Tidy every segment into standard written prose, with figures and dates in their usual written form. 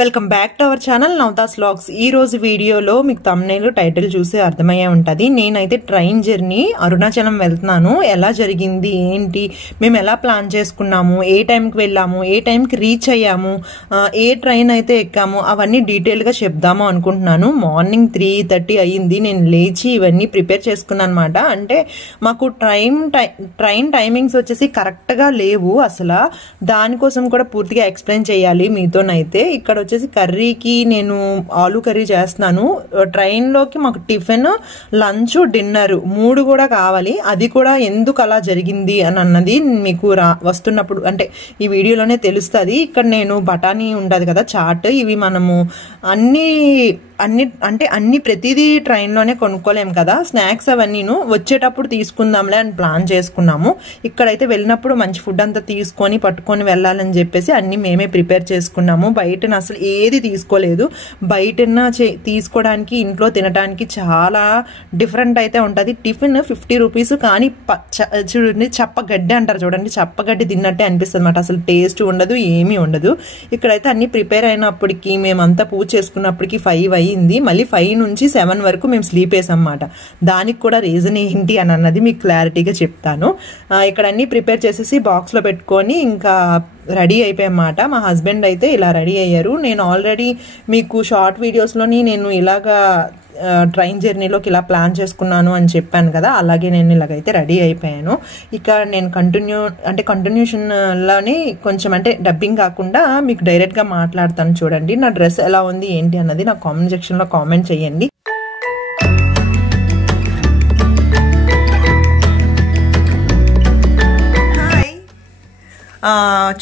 Welcome back to our channel Navatha's vlogs. ఈ రోజు వీడియోలో మీకు థంబ్నెయిల్ టైటిల్ చూసి అర్థమయ్యే ఉంటుంది. నేనైతే ట్రైన్ జర్నీ అరుణాచలం వెళ్తున్నాను. ఎలా జరిగింది ఏంటి, మేము ఎలా ప్లాన్ చేసుకున్నాము, ఏ టైంకి వెళ్ళాము, ఏ టైంకి రీచ్ అయ్యాము, ఏ ట్రైన్ అయితే ఎక్కాము, అవన్నీ డీటెయిల్గా చెప్దాము అనుకుంటున్నాను. మార్నింగ్ 3:30 అయ్యింది. నేను లేచి ఇవన్నీ ప్రిపేర్ చేసుకున్నాను అనమాట. అంటే మాకు ట్రైన్ టైమింగ్స్ వచ్చేసి కరెక్ట్గా లేవు అసలు. దానికోసం కూడా పూర్తిగా ఎక్స్ప్లెయిన్ చేయాలి మీతోనైతే. ఇక్కడ వచ్చేసి కర్రీకి నేను ఆలూ కర్రీ చేస్తున్నాను. ట్రైన్లోకి మాకు టిఫిన్, లంచ్, డిన్నర్ 3 కూడా కావాలి. అది కూడా ఎందుకు అలా జరిగింది అని అన్నది మీకు వస్తున్నప్పుడు అంటే ఈ వీడియోలోనే తెలుస్తుంది. ఇక్కడ నేను బఠానీ ఉండదు కదా, చాట్, ఇవి మనము అన్ని ప్రతిదీ ట్రైన్లోనే కొనుక్కోలేము కదా. స్నాక్స్ అవన్నీను వచ్చేటప్పుడు తీసుకుందాంలే అని ప్లాన్ చేసుకున్నాము. ఇక్కడైతే వెళ్ళినప్పుడు మంచి ఫుడ్ అంతా తీసుకొని పట్టుకొని వెళ్ళాలని చెప్పేసి అన్ని మేమే ప్రిపేర్ చేసుకున్నాము. బయట అసలు ఏది తీసుకోలేదు. బయట తీసుకోవడానికి ఇంట్లో తినడానికి చాలా డిఫరెంట్ అయితే ఉంటుంది. టిఫిన్ 50 రూపీస్, కానీ చూడండి చప్పగడ్డి అంటారు చూడండి, చప్పగడ్డి తిన్నట్టే అనిపిస్తుంది అన్నమాట. అసలు టేస్ట్ ఉండదు, ఏమీ ఉండదు. ఇక్కడైతే అన్ని ప్రిపేర్ అయినప్పటికీ మేమంతా పూజ చేసుకున్నప్పటికీ 5 అయ్యింది. మళ్ళీ 5 నుంచి 7 వరకు మేము స్లీప్ వేసాం అన్నమాట. దానికి కూడా రీజన్ ఏంటి అని అన్నది మీకు క్లారిటీగా చెప్తాను. ఇక్కడ అన్ని ప్రిపేర్ చేసేసి బాక్స్లో పెట్టుకొని ఇంకా రెడీ అయిపోయామాట. మా హస్బెండ్ అయితే ఇలా రెడీ అయ్యారు. నేను ఆల్రెడీ మీకు షార్ట్ వీడియోస్లోని నేను ఇలాగా ట్రైన్ జర్నీలోకి ఇలా ప్లాన్ చేసుకున్నాను అని చెప్పాను కదా, అలాగే నేను ఇలాగైతే రెడీ అయిపోయాను. ఇక నేను కంటిన్యూషన్లోని కొంచెం అంటే డబ్బింగ్ కాకుండా మీకు డైరెక్ట్గా మాట్లాడతాను. చూడండి నా డ్రెస్ ఎలా ఉంది ఏంటి అన్నది నాకు కామెంట్ సెక్షన్లో కామెంట్ చేయండి.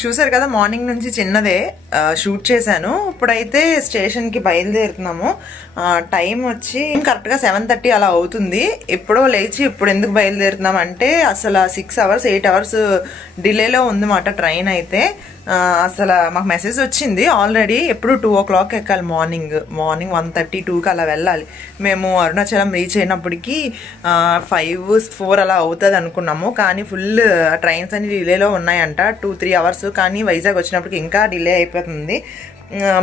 చూసారు కదా, మార్నింగ్ నుంచి చిన్నదే షూట్ చేశాను. ఇప్పుడైతే స్టేషన్కి బయలుదేరుతున్నాము. టైం వచ్చి కరెక్ట్గా 7:30 అలా అవుతుంది. ఎప్పుడో లేచి ఇప్పుడు ఎందుకు బయలుదేరుతున్నాం అంటే అసలు 6 అవర్స్ 8 అవర్స్ డిలేలో ఉందన్నమాట ట్రైన్ అయితే. అసలు మాకు మెసేజ్ వచ్చింది ఆల్రెడీ. ఎప్పుడు 2 o'clock ఎక్కాలి, మార్నింగ్ 1:32కి అలా వెళ్ళాలి. మేము అరుణాచలం రీచ్ అయినప్పటికీ 5-4 అలా అవుతుంది అనుకున్నాము. కానీ ఫుల్ ట్రైన్స్ అన్ని డిలేలో ఉన్నాయంట, 2-3 అవర్స్. కానీ వైజాగ్ వచ్చినప్పటికి ఇంకా డిలే అయిపోతుంది.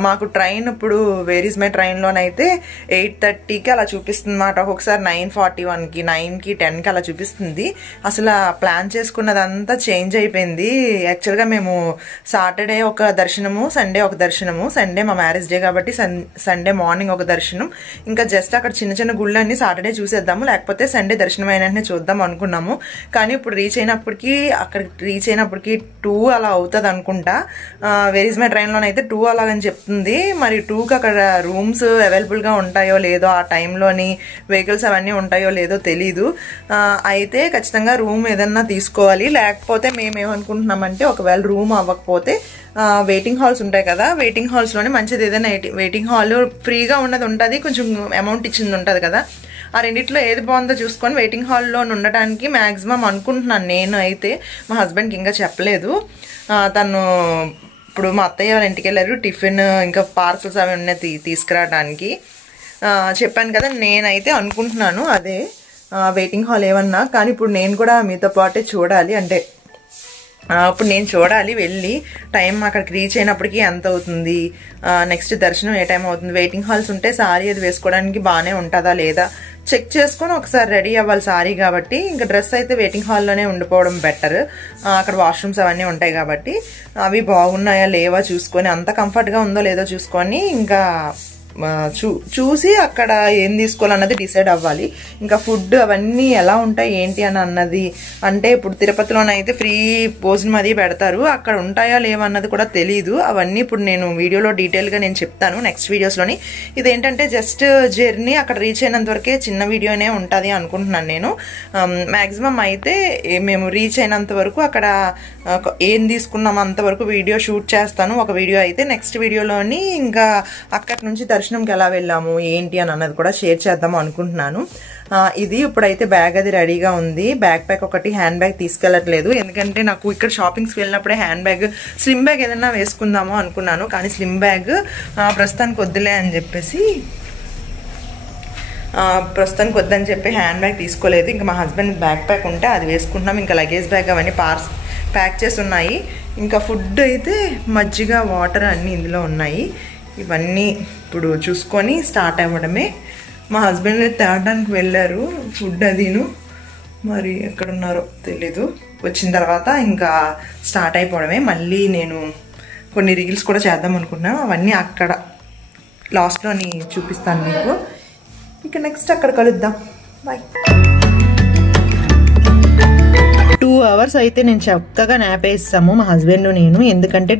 మాకు ట్రైన్ ఇప్పుడు వేర్ ఈజ్ మై ట్రైన్లోనైతే 8:30కి అలా చూపిస్తుంది అన్నమాట. ఒక్కొక్కసారి 9:41కి, 9కి, 10కి అలా చూపిస్తుంది. అసలు ప్లాన్ చేసుకున్నదంతా చేంజ్ అయిపోయింది. యాక్చువల్గా మేము సాటర్డే ఒక దర్శనము, సండే ఒక దర్శనము. సండే మా మ్యారేజ్ డే కాబట్టి సండే మార్నింగ్ ఒక దర్శనం. ఇంకా జస్ట్ అక్కడ చిన్న చిన్న గుళ్ళన్నీ సాటర్డే చూసేద్దాము, లేకపోతే సండే దర్శనం అయిననే చూద్దాం అనుకున్నాము. కానీ ఇప్పుడు అక్కడికి రీచ్ అయినప్పటికీ 2 అలా అవుతుంది అనుకుంటా. వేర్ ఈజ్ మై ట్రైన్లోనైతే 2 అలా అని చెప్తుంది. మరి 2కి అక్కడ రూమ్స్ అవైలబుల్గా ఉంటాయో లేదో, ఆ టైంలోని వెహికల్స్ అవన్నీ ఉంటాయో లేదో తెలీదు. అయితే ఖచ్చితంగా రూమ్ ఏదన్నా తీసుకోవాలి. లేకపోతే మేమేమనుకుంటున్నామంటే ఒకవేళ రూమ్ అవ్వకపోతే వెయిటింగ్ హాల్స్ ఉంటాయి కదా, వెయిటింగ్ హాల్స్లోనే మంచిది ఏదైనా వెయిటింగ్ హాల్ ఫ్రీగా ఉన్నది ఉంటుంది, కొంచెం అమౌంట్ ఇచ్చింది ఉంటుంది కదా. ఆ రెండిట్లో ఏది బాగుందో చూసుకొని వెయిటింగ్ హాల్లో ఉండటానికి మ్యాక్సిమం అనుకుంటున్నాను నేను. అయితే మా హస్బెండ్కి ఇంకా చెప్పలేదు. తను ఇప్పుడు మా అత్తయ్య వాళ్ళ ఇంటికి వెళ్ళారు. టిఫిన్ ఇంకా పార్సల్స్ అవి ఉన్నాయి తీసుకురావడానికి. చెప్పాను కదా, నేనైతే అనుకుంటున్నాను అదే వెయిటింగ్ హాల్ ఏమన్నా. కానీ ఇప్పుడు నేను కూడా మీతో పాటే చూడాలి. అంటే ఇప్పుడు నేను చూడాలి వెళ్ళి టైం అక్కడికి రీచ్ అయినప్పటికీ ఎంత అవుతుంది, నెక్స్ట్ దర్శనం ఏ టైం అవుతుంది. వెయిటింగ్ హాల్స్ ఉంటే సారీ అది వేసుకోవడానికి బాగానే ఉంటుందా లేదా చెక్ చేసుకొని ఒకసారి రెడీ అవ్వాలి సారీ కాబట్టి. ఇంకా డ్రెస్ అయితే వెయిటింగ్ హాల్లోనే ఉండిపోవడం బెటర్. అక్కడ వాష్రూమ్స్ అవన్నీ ఉంటాయి కాబట్టి అవి బాగున్నాయా లేవా చూసుకొని, అంత కంఫర్ట్గా ఉందో లేదో చూసుకొని ఇంకా చూసి అక్కడ ఏం తీసుకోవాలన్నది డిసైడ్ అవ్వాలి. ఇంకా ఫుడ్ అవన్నీ ఎలా ఉంటాయి ఏంటి అని అన్నది అంటే ఇప్పుడు తిరుపతిలోనైతే ఫ్రీ భోజనం అది పెడతారు, అక్కడ ఉంటాయా లేవన్నది కూడా తెలీదు. అవన్నీ ఇప్పుడు నేను వీడియోలో డీటెయిల్గా నేను చెప్తాను నెక్స్ట్ వీడియోస్లోని. ఇదేంటంటే జస్ట్ జర్నీ అక్కడ రీచ్ అయినంత వరకే చిన్న వీడియోనే ఉంటుంది అనుకుంటున్నాను నేను. మ్యాక్సిమం అయితే మేము రీచ్ అయినంత వరకు అక్కడ ఏం తీసుకున్నాం అంతవరకు వీడియో షూట్ చేస్తాను ఒక వీడియో అయితే. నెక్స్ట్ వీడియోలోని ఇంకా అక్కడి నుంచి దర్శనంకి ఎలా వెళ్ళాము ఏంటి అని అన్నది కూడా షేర్ చేద్దాము అనుకుంటున్నాను. ఇది ఇప్పుడైతే బ్యాగ్ అది రెడీగా ఉంది. బ్యాక్ ప్యాక్ ఒకటి, హ్యాండ్ బ్యాగ్ తీసుకెళ్ళట్లేదు. ఎందుకంటే నాకు ఇక్కడ షాపింగ్స్కి వెళ్ళినప్పుడే హ్యాండ్ బ్యాగ్, స్లిమ్ బ్యాగ్ ఏదైనా వేసుకుందాము అనుకున్నాను. కానీ స్లిమ్ బ్యాగ్ ప్రస్తుతానికి వద్దులే అని చెప్పేసి ప్రస్తుతానికి వద్దని చెప్పి హ్యాండ్ బ్యాగ్ తీసుకోలేదు. ఇంకా మా హస్బెండ్ బ్యాక్ ప్యాక్ ఉంటే అది వేసుకుంటున్నాం. ఇంకా లగేజ్ బ్యాగ్ అవన్నీ ప్యాక్ చేసి ఉన్నాయి. ఇంకా ఫుడ్ అయితే మజ్జిగ, వాటర్ అన్నీ ఇందులో ఉన్నాయి. ఇవన్నీ ఇప్పుడు చూసుకొని స్టార్ట్ అవ్వడమే. మా హస్బెండ్ తేవడానికి వెళ్ళారు ఫుడ్ అదిను, మరి ఎక్కడున్నారో తెలీదు. వచ్చిన తర్వాత ఇంకా స్టార్ట్ అయిపోవడమే. మళ్ళీ నేను కొన్ని రీల్స్ కూడా చేద్దాం అనుకున్నా, అవన్నీ అక్కడ లాస్ట్లోని చూపిస్తాను మీకు. ఇక నెక్స్ట్ అక్కడ కలుద్దాం. బాయ్. 2 hours అయితే నేను చక్కగా నాపేస్తాము మా హస్బెండ్ నేను, ఎందుకంటే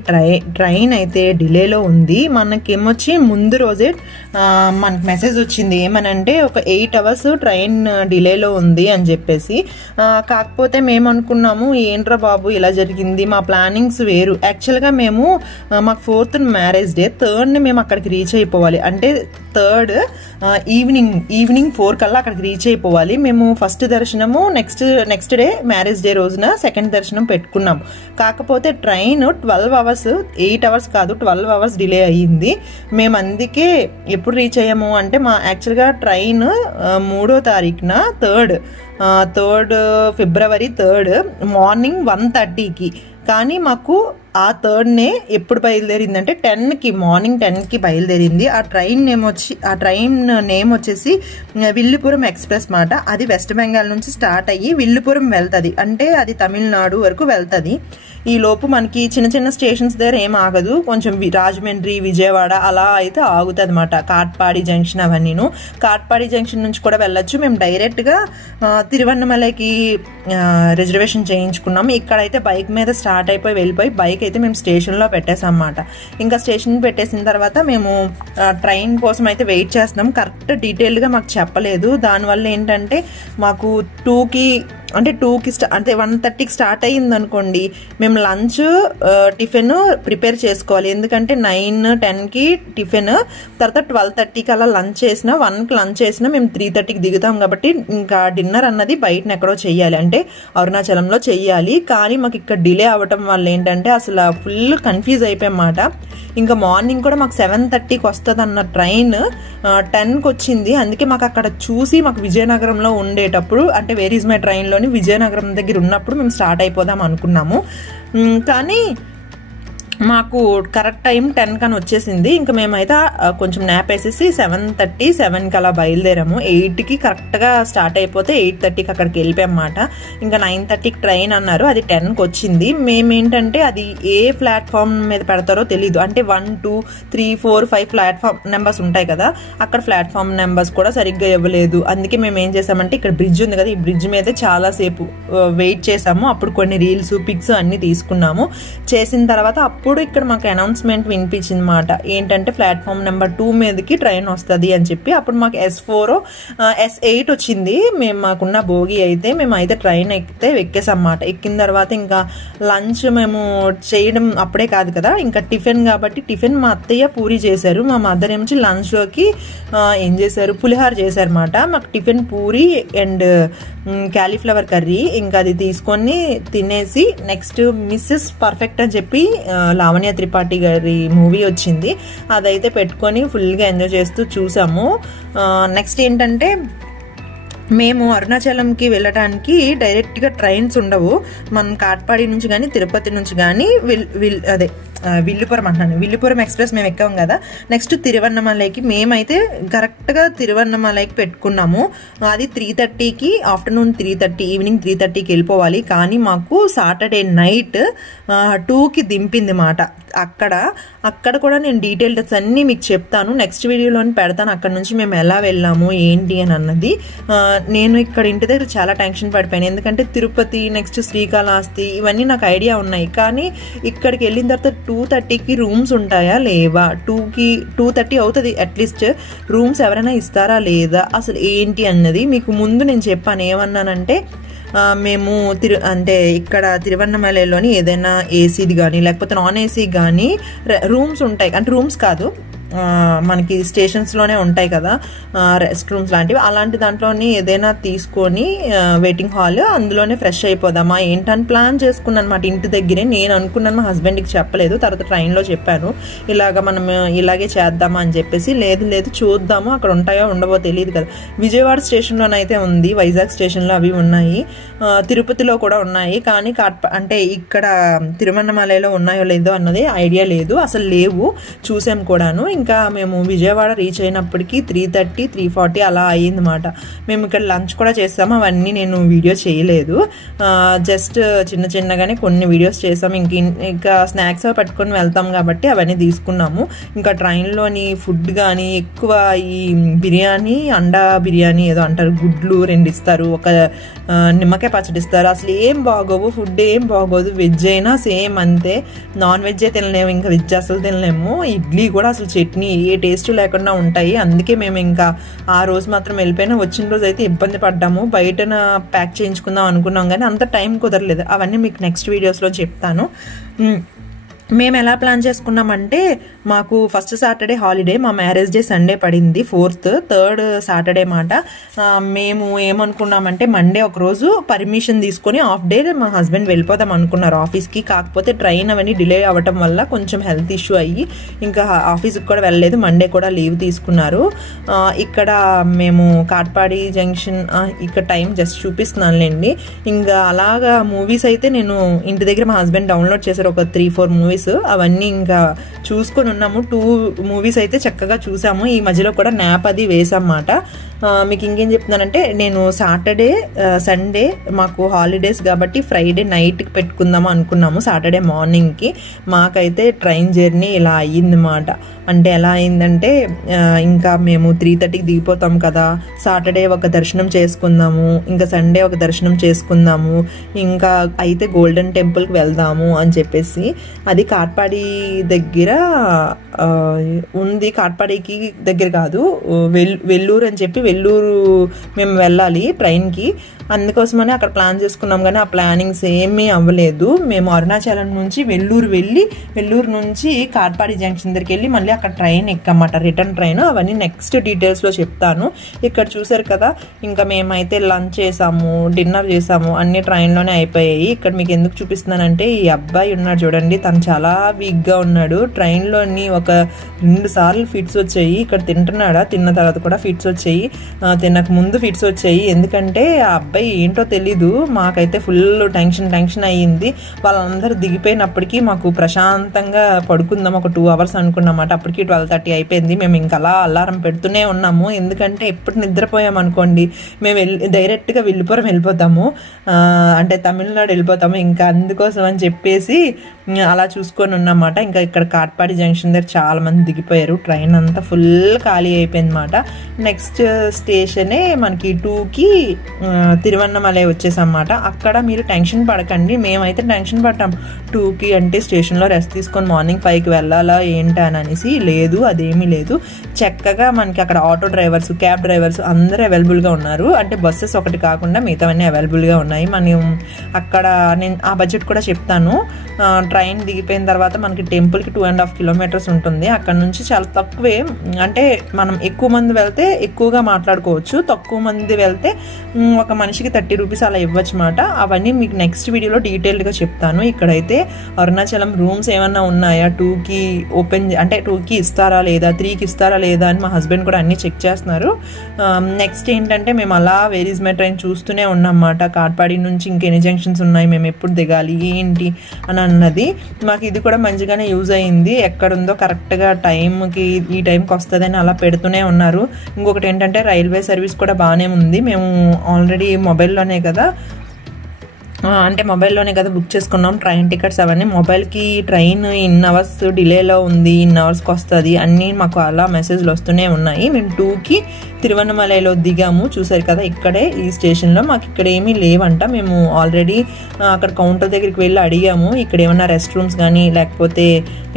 ట్రైన్ అయితే డిలేలో ఉంది. మనకేమొచ్చి ముందు రోజే మనకు మెసేజ్ వచ్చింది ఏమనంటే ఒక 8 hours ట్రైన్ డిలేలో ఉంది అని చెప్పేసి. కాకపోతే మేము అనుకున్నాము ఏంట్రా బాబు ఇలా జరిగింది, మా ప్లానింగ్స్ వేరు. యాక్చువల్గా మేము మాకు 4th మ్యారేజ్ డే, 3rd మేము అక్కడికి రీచ్ అయిపోవాలి. అంటే 3rd ఈవినింగ్ 4 కల్లా అక్కడికి రీచ్ అయిపోవాలి. మేము ఫస్ట్ దర్శనము నెక్స్ట్ డే మ్యారేజ్ డే రోజున సెకండ్ దర్శనం పెట్టుకున్నాం. కాకపోతే ట్రైన్ 12 hours, 8 hours కాదు 12 hours డిలే అయ్యింది. మేము అందుకే ఎప్పుడు రీచ్ అయ్యాము అంటే మా యాక్చువల్గా ట్రైన్ 3వ తారీఖున 3rd February 3rd మార్నింగ్ 1:30కి. కానీ మాకు ఆ 3rd ఎప్పుడు బయలుదేరిందంటే 10కి, మార్నింగ్ 10కి బయలుదేరింది. ఆ ట్రైన్ నేమ్ వచ్చేసి విల్లుపురం ఎక్స్ప్రెస్ మాట. అది వెస్ట్ బెంగాల్ నుంచి స్టార్ట్ అయ్యి విల్లుపురం వెళ్తుంది, అంటే అది తమిళనాడు వరకు వెళ్తుంది. ఈ లోపు మనకి చిన్న చిన్న స్టేషన్స్ దగ్గర ఏం ఆగదు, కొంచెం రాజమండ్రి, విజయవాడ అలా అయితే ఆగుతుంది అనమాట. కాట్పాడి జంక్షన్ అవన్నీను. కాట్పాడి జంక్షన్ నుంచి కూడా వెళ్ళొచ్చు. మేము డైరెక్ట్గా తిరువన్నమలైకి రిజర్వేషన్ చేయించుకున్నాము. ఇక్కడైతే బైక్ మీద స్టార్ట్ అయిపోయి వెళ్ళిపోయి బైక్ అయితే మేము స్టేషన్లో పెట్టేసాం అన్నమాట. ఇంకా స్టేషన్ పెట్టేసిన తర్వాత మేము ట్రైన్ కోసం అయితే వెయిట్ చేస్తున్నాం. కరెక్ట్ డీటెయిల్గా మాకు చెప్పలేదు. దానివల్ల ఏంటంటే మాకు 2కి అంటే 1:30కి స్టార్ట్ అయ్యింది అనుకోండి, మేము లంచ్ టిఫిన్ ప్రిపేర్ చేసుకోవాలి. ఎందుకంటే 9-10కి టిఫిన్, తర్వాత 12:30కి అలా లంచ్ చేసినా, 1కి లంచ్ చేసినా మేము 3:30కి దిగుతాం. కాబట్టి ఇంకా డిన్నర్ అన్నది బయటన ఎక్కడో చెయ్యాలి, అంటే అరుణాచలంలో చెయ్యాలి. కానీ మాకు ఇక్కడ డిలే అవ్వటం వల్ల ఏంటంటే అసలు ఫుల్ కన్ఫ్యూజ్ అయిపోయామాట. ఇంకా మార్నింగ్ కూడా మాకు 7:30కి వస్తుంది అన్న ట్రైన్ 10కి వచ్చింది. అందుకే మాకు అక్కడ చూసి మాకు విజయనగరంలో ఉండేటప్పుడు, అంటే వేర్ ఈజ్ మై ట్రైన్లోని విజయనగరం దగ్గర ఉన్నప్పుడు మేము స్టార్ట్ అయిపోదాం అనుకున్నాము. కానీ మాకు కరెక్ట్ టైం 10 కని వచ్చేసింది. ఇంకా మేమైతే కొంచెం నాప్ వేసేసి 7:37కి అలా బయలుదేరాము. 8కి కరెక్ట్గా స్టార్ట్ అయిపోతే 8:30కి అక్కడికి వెళ్ళిపోయామన్నమాట. ఇంకా 9:30కి ట్రైన్ అన్నారు, అది 10కి వచ్చింది. మేమేంటంటే అది ఏ ప్లాట్ఫామ్ మీద పెడతారో తెలీదు. అంటే 1, 2, 3, 4, 5 ప్లాట్ఫామ్ నెంబర్స్ ఉంటాయి కదా, అక్కడ ప్లాట్ఫామ్ నెంబర్స్ కూడా సరిగ్గా ఇవ్వలేదు. అందుకే మేము ఏం చేసామంటే ఇక్కడ బ్రిడ్జ్ ఉంది కదా, ఈ బ్రిడ్జ్ మీద చాలాసేపు వెయిట్ చేసాము. అప్పుడు కొన్ని రీల్స్, పిక్స్ అన్ని తీసుకున్నాము. చేసిన తర్వాత అప్పుడు ఇక్కడ మాకు అనౌన్స్మెంట్ వినిపించింది మాట, ఏంటంటే ప్లాట్ఫామ్ నెంబర్ 2 మీదకి ట్రైన్ వస్తుంది అని చెప్పి. అప్పుడు మాకు S4, S8 వచ్చింది. మాకున్న భోగి అయితే మేమైతే ట్రైన్ ఎక్కితే ఎక్కేసాం అన్నమాట. ఎక్కిన తర్వాత ఇంకా లంచ్ మేము చేయడం అప్పుడే కాదు కదా, ఇంకా టిఫిన్ కాబట్టి టిఫిన్ మా అత్తయ్య పూరి చేశారు. మా మదర్ ఏమొచ్చి లంచ్లోకి ఏం చేశారు, పులిహార చేశారన్నమాట. మాకు tiffin puri and cauliflower curry. ఇంకా అది తీసుకొని తినేసి నెక్స్ట్ మిస్సెస్ పర్ఫెక్ట్ అని చెప్పి లావణ్య త్రిపాఠి గారి మూవీ వచ్చింది, అదైతే పెట్టుకొని ఫుల్గా ఎంజాయ్ చేస్తూ చూసాము. నెక్స్ట్ ఏంటంటే మేము అరుణాచలంకి వెళ్ళడానికి డైరెక్ట్గా ట్రైన్స్ ఉండవు. మనం కాట్పాడి నుంచి కానీ తిరుపతి నుంచి కానీ విల్లుపురం అంటున్నాను, విల్లుపురం ఎక్స్ప్రెస్ మేము ఎక్కాం కదా. నెక్స్ట్ తిరువన్నమలైకి మేమైతే కరెక్ట్గా తిరువన్నమలైకి పెట్టుకున్నాము. అది 3:30కి, ఆఫ్టర్నూన్ 3:30, ఈవినింగ్ 3:30కి వెళ్ళిపోవాలి. కానీ మాకు సాటర్డే నైట్ 2కి దింపింది మాట. అక్కడ కూడా నేను డీటెయిల్స్ అన్నీ మీకు చెప్తాను, నెక్స్ట్ వీడియోలోని పెడతాను. అక్కడ నుంచి మేము ఎలా వెళ్ళాము ఏంటి అని అన్నది. నేను ఇక్కడ ఇంటి దగ్గర చాలా టెన్షన్ పడిపోయాను, ఎందుకంటే తిరుపతి, నెక్స్ట్ శ్రీకాళహస్తి ఇవన్నీ నాకు ఐడియా ఉన్నాయి. కానీ ఇక్కడికి వెళ్ళిన తర్వాత 2:30కి రూమ్స్ ఉంటాయా లేవా, 2:30 అవుతుంది అట్లీస్ట్, రూమ్స్ ఎవరైనా ఇస్తారా లేదా, అసలు ఏంటి అన్నది మీకు ముందు నేను చెప్పాను. ఏమన్నానంటే మేము అంటే ఇక్కడ తిరువన్నమలైలోని ఏదైనా ఏసీది కానీ లేకపోతే నాన్ ఏసీ కానీ రూమ్స్ ఉంటాయి, అంటే రూమ్స్ కాదు మనకి స్టేషన్స్లోనే ఉంటాయి కదా రెస్ట్ రూమ్స్ లాంటివి, అలాంటి దాంట్లోని ఏదైనా తీసుకొని వెయిటింగ్ హాల్ అందులోనే ఫ్రెష్ అయిపోదామా ఏంటని ప్లాన్ చేసుకున్నాను అనమాట ఇంటి దగ్గరే. నేను అనుకున్నాను, మా హస్బెండ్కి చెప్పలేదు, తర్వాత ట్రైన్లో చెప్పాను మనం ఇలాగే చేద్దామా అని చెప్పేసి. లేదు చూద్దాము, అక్కడ ఉంటాయో ఉండవో తెలియదు కదా. విజయవాడ స్టేషన్లోనైతే ఉంది, వైజాగ్ స్టేషన్లో అవి ఉన్నాయి, తిరుపతిలో కూడా ఉన్నాయి. కానీ అంటే ఇక్కడ తిరువన్నమలైలో ఉన్నాయో లేదో అన్నది ఐడియా లేదు, అసలు లేవు, చూసాం కూడాను. ఇంకా ఇంకా మేము విజయవాడ రీచ్ అయినప్పటికీ 3:30, 3:40 అలా అయ్యిందన్నమాట. మేము ఇక్కడ లంచ్ కూడా చేస్తాము, అవన్నీ నేను వీడియో చేయలేదు, జస్ట్ చిన్నగానే కొన్ని వీడియోస్ చేసాము. ఇంకా స్నాక్స్ పట్టుకొని వెళ్తాం కాబట్టి అవన్నీ తీసుకున్నాము. ఇంకా ట్రైన్లోని ఫుడ్ కానీ ఎక్కువ ఈ బిర్యానీ, అండా బిర్యానీ ఏదో అంటారు, గుడ్లు 2 ఇస్తారు, ఒక నిమ్మకాయ పచ్చడి ఇస్తారు. అసలు ఏం బాగోవు, ఫుడ్ ఏం బాగోదు. వెజ్ అయినా సేమ్ అంతే, నాన్ వెజ్ తినలేము, ఇంకా వెజ్ అసలు తినలేము. ఇడ్లీ కూడా అసలు చట్నీ ఏ టేస్ట్ లేకుండా ఉంటాయి. అందుకే మేము ఇంకా ఆ రోజు మాత్రం వెళ్ళిపోయినా, వచ్చిన రోజు అయితే ఇబ్బంది పడ్డాము. బయటన ప్యాక్ చేయించుకుందాం అనుకున్నాం కానీ అంత టైం కుదరలేదు. అవన్నీ మీకు నెక్స్ట్ వీడియోస్లో చెప్తాను. మేము ఎలా ప్లాన్ చేసుకున్నామంటే, మాకు ఫస్ట్ సాటర్డే హాలిడే, మా మ్యారేజ్ డే సండే పడింది, 4th, 3rd సాటర్డే మాట. మేము ఏమనుకున్నామంటే మండే ఒకరోజు పర్మిషన్ తీసుకొని హాఫ్ డే మా హస్బెండ్ వెళ్ళిపోదాం అనుకున్నారు ఆఫీస్కి. కాకపోతే ట్రైన్ అవన్నీ డిలే అవ్వటం వల్ల కొంచెం హెల్త్ ఇష్యూ అయ్యి ఇంకా ఆఫీస్కి కూడా వెళ్ళలేదు, మండే కూడా లీవ్ తీసుకున్నారు. ఇక్కడ మేము కాట్పాడి జంక్షన్, ఇక్కడ టైం జస్ట్ చూపిస్తున్నానులేండి. ఇంకా అలాగా మూవీస్ అయితే నేను ఇంటి దగ్గర మా హస్బెండ్ డౌన్లోడ్ చేశారు, ఒక 3-4 మూవీస్, అవన్నీ ఇంకా చూసుకొని ఉన్నాము. 2 మూవీస్ అయితే చక్కగా చూసాము. ఈ మధ్యలో కూడా న్యాప్ అది వేసామాట. మీకు ఇంకేం చెప్తున్నానంటే, నేను సాటర్డే సండే మాకు హాలిడేస్ కాబట్టి ఫ్రైడే నైట్కి పెట్టుకుందాము అనుకున్నాము, సాటర్డే మార్నింగ్కి. మాకైతే ట్రైన్ జర్నీ ఇలా అయ్యిందన్నమాట. అంటే ఎలా అయిందంటే, ఇంకా మేము 3:30కి దిగిపోతాం కదా, సాటర్డే ఒక దర్శనం చేసుకుందాము, ఇంకా సండే ఒక దర్శనం చేసుకుందాము, ఇంకా అయితే గోల్డెన్ టెంపుల్కి వెళ్దాము అని చెప్పేసి. అది కాట్పాడి దగ్గర ఉంది, కాట్పాడికి దగ్గర కాదు, వెల్లూరు అని చెప్పి, వెల్లూరు మేము వెళ్ళాలి ట్రైన్కి. అందుకోసమని అక్కడ ప్లాన్ చేసుకున్నాం కానీ ఆ ప్లానింగ్స్ ఏమీ అవ్వలేదు. మేము అరుణాచలం నుంచి వెల్లూరు వెళ్ళి, వెల్లూరు నుంచి కాట్పాడి జంక్షన్ దగ్గరికి వెళ్ళి మళ్ళీ అక్కడ ట్రైన్ ఎక్కమాట, రిటర్న్ ట్రైన్. అవన్నీ నెక్స్ట్ డీటెయిల్స్లో చెప్తాను. ఇక్కడ చూసారు కదా, ఇంకా మేమైతే లంచ్ చేసాము, డిన్నర్ చేసాము, అన్ని ట్రైన్లోనే అయిపోయాయి. ఇక్కడ మీకు ఎందుకు చూపిస్తున్నానంటే, ఈ అబ్బాయి ఉన్నాడు చూడండి, తను చాలా వీక్గా ఉన్నాడు. ట్రైన్లోని ఒక 2 సార్లు ఫిట్స్ వచ్చాయి. ఇక్కడ తింటున్నాడా, తిన్న తర్వాత కూడా ఫిట్స్ వచ్చాయి, తినక ముందు ఫిట్స్ వచ్చాయి. ఎందుకంటే ఆ అబ్బాయి ఏంటో తెలీదు, మాకైతే ఫుల్ టెన్షన్ అయ్యింది. వాళ్ళందరూ దిగిపోయినప్పటికీ మాకు ప్రశాంతంగా పడుకుందాం ఒక 2 hours అనుకున్నమాట. అప్పటికి 12:30 అయిపోయింది. మేము ఇంకా అలా అలారం పెడుతూనే ఉన్నాము, ఎందుకంటే ఎప్పుడు నిద్రపోయాం అనుకోండి మేము డైరెక్ట్గా విల్లుపురం వెళ్ళిపోతాము, అంటే తమిళనాడు వెళ్ళిపోతాము. ఇంకా అందుకోసం అని చెప్పేసి అలా చూసుకొని ఉన్నమాట. ఇంకా ఇక్కడ కాట్పాడి జంక్షన్ దగ్గర చాలా మంది దిగిపోయారు, ట్రైన్ అంతా ఫుల్ ఖాళీ అయిపోయింది అన్నమాట. నెక్స్ట్ స్టేషనే మనకి 2కి తిరువన్నమలై వచ్చేసన్నమాట. అక్కడ మీరు టెన్షన్ పడకండి, మేమైతే టెన్షన్ పడ్డాం 2కి అంటే స్టేషన్లో రెస్ట్ తీసుకొని మార్నింగ్ 5కి వెళ్ళాలా ఏంటి అని అనేసి. లేదు, అదేమీ లేదు, చక్కగా మనకి అక్కడ ఆటో డ్రైవర్స్, క్యాబ్ డ్రైవర్స్ అందరూ అవైలబుల్గా ఉన్నారు. అంటే బస్సెస్ ఒకటి కాకుండా మిగతావన్నీ అవైలబుల్గా ఉన్నాయి. మనం అక్కడ నేను ఆ బడ్జెట్ కూడా చెప్తాను. ట్రైన్ దిగిపోయిన తర్వాత మనకి టెంపుల్కి 2.5 kilometers ఉంటుంది. అక్కడ నుంచి చాలా తక్కువే, అంటే మనం ఎక్కువ మంది వెళ్తే ఎక్కువగా మాట్లాడుకోవచ్చు, తక్కువ మంది వెళ్తే ఒక మనిషికి 30 rupees అలా ఇవ్వచ్చు మాట. అవన్నీ మీకు నెక్స్ట్ వీడియోలో డీటెయిల్డ్గా చెప్తాను. ఇక్కడైతే అరుణాచలం రూమ్స్ ఏమన్నా ఉన్నాయా, 2కి ఓపెన్ అంటే 2కి ఇస్తారా లేదా, 3కి ఇస్తారా లేదా అని మా హస్బెండ్ కూడా అన్నీ చెక్ చేస్తున్నారు. నెక్స్ట్ ఏంటంటే, మేము అలా వేర్ ఈజ్ మై ట్రైన్ చూస్తూనే ఉన్నామన్నమాట. కాట్పాడి నుంచి ఇంకెన్ని జంక్షన్స్ ఉన్నాయి, మేము ఎప్పుడు దిగాలి ఏంటి అని అన్నది. మాకు ఇది కూడా మంచిగానే యూజ్ అయ్యింది. ఎక్కడుందో కరెక్ట్గా టైంకి ఈ టైంకి వస్తుందని అలా పెడుతూనే ఉన్నారు. ఇంకొకటి ఏంటంటే, రైల్వే సర్వీస్ కూడా బాగానే ఉంది. మేము ఆల్రెడీ మొబైల్లోనే కదా బుక్ చేసుకున్నాం ట్రైన్ టికెట్స్ అవన్నీ. మొబైల్కి ట్రైన్ ఇన్ అవర్స్ డిలేలో ఉంది, ఇన్ అవర్స్కి వస్తుంది అన్నీ మాకు అలా మెసేజ్లు వస్తూనే ఉన్నాయి. మేము 2కి తిరువన్నమలైలో దిగాము, చూసారు కదా ఇక్కడే ఈ స్టేషన్లో. మాకు ఇక్కడ ఏమీ లేవంట. మేము ఆల్రెడీ అక్కడ కౌంటర్ దగ్గరికి వెళ్ళి అడిగాము, ఇక్కడ ఏమైనా రెస్ట్ రూమ్స్ కానీ లేకపోతే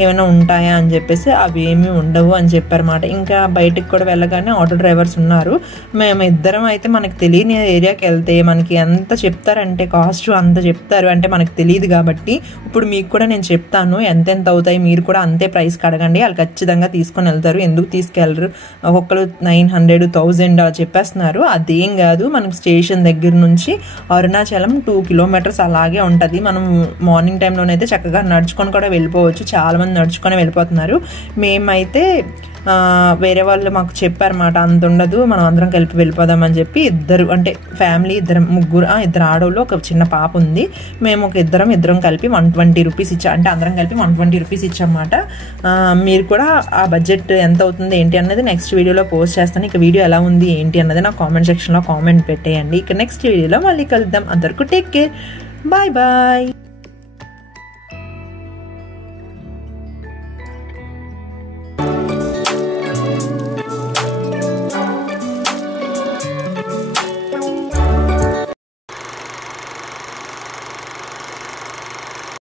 ఏమైనా ఉంటాయా అని చెప్పేసి. అవి ఏమీ ఉండవు అని చెప్పారన్నమాట. ఇంకా బయటకు కూడా వెళ్ళగానే ఆటో డ్రైవర్స్ ఉన్నారు. మేము ఇద్దరం అయితే మనకు తెలియని ఏరియాకి వెళ్తే మనకి ఎంత చెప్తారంటే, కాస్ట్ అంత చెప్తారు, అంటే మనకు తెలియదు కాబట్టి. ఇప్పుడు మీకు కూడా నేను చెప్తాను ఎంతెంత అవుతాయి, మీరు కూడా అంతే ప్రైస్కి అడగండి, వాళ్ళు ఖచ్చితంగా తీసుకొని వెళ్తారు. ఎందుకు తీసుకెళ్ళరు, ఒక్కొక్కరు 900, 1000 అలా చెప్పేస్తున్నారు. అదేం కాదు, మనకు స్టేషన్ దగ్గర నుంచి అరుణాచలం 2 kilometers అలాగే ఉంటుంది. మనం మార్నింగ్ టైంలోనైతే చక్కగా నడుచుకొని కూడా వెళ్ళిపోవచ్చు, చాలా మంది నడుచుకొని వెళ్ళిపోతున్నారు. మేమైతే వేరే వాళ్ళు మాకు చెప్పారన్నమాట, అంత ఉండదు మనం అందరం కలిపి వెళ్ళిపోదామని చెప్పి ఇద్దరు అంటే ఫ్యామిలీ ఇద్దరు ఆడవాళ్ళు ఒక చిన్న పాప ఉంది, మేము ఒక ఇద్దరం కలిపి 120 రూపీస్ ఇచ్చా, అంటే అందరం కలిపి 120 రూపీస్ ఇచ్చామన్నమాట. మీరు కూడా ఆ బడ్జెట్ ఎంత అవుతుంది ఏంటి అన్నది నెక్స్ట్ వీడియోలో పోస్ట్ చేస్తాను. ఇక వీడియో ఎలా ఉంది ఏంటి అన్నది నాకు కామెంట్ సెక్షన్లో కామెంట్ పెట్టేయండి. ఇక నెక్స్ట్ వీడియోలో మళ్ళీ కలుద్దాం. అందరికీ టేక్ కేర్, బాయ్ బాయ్.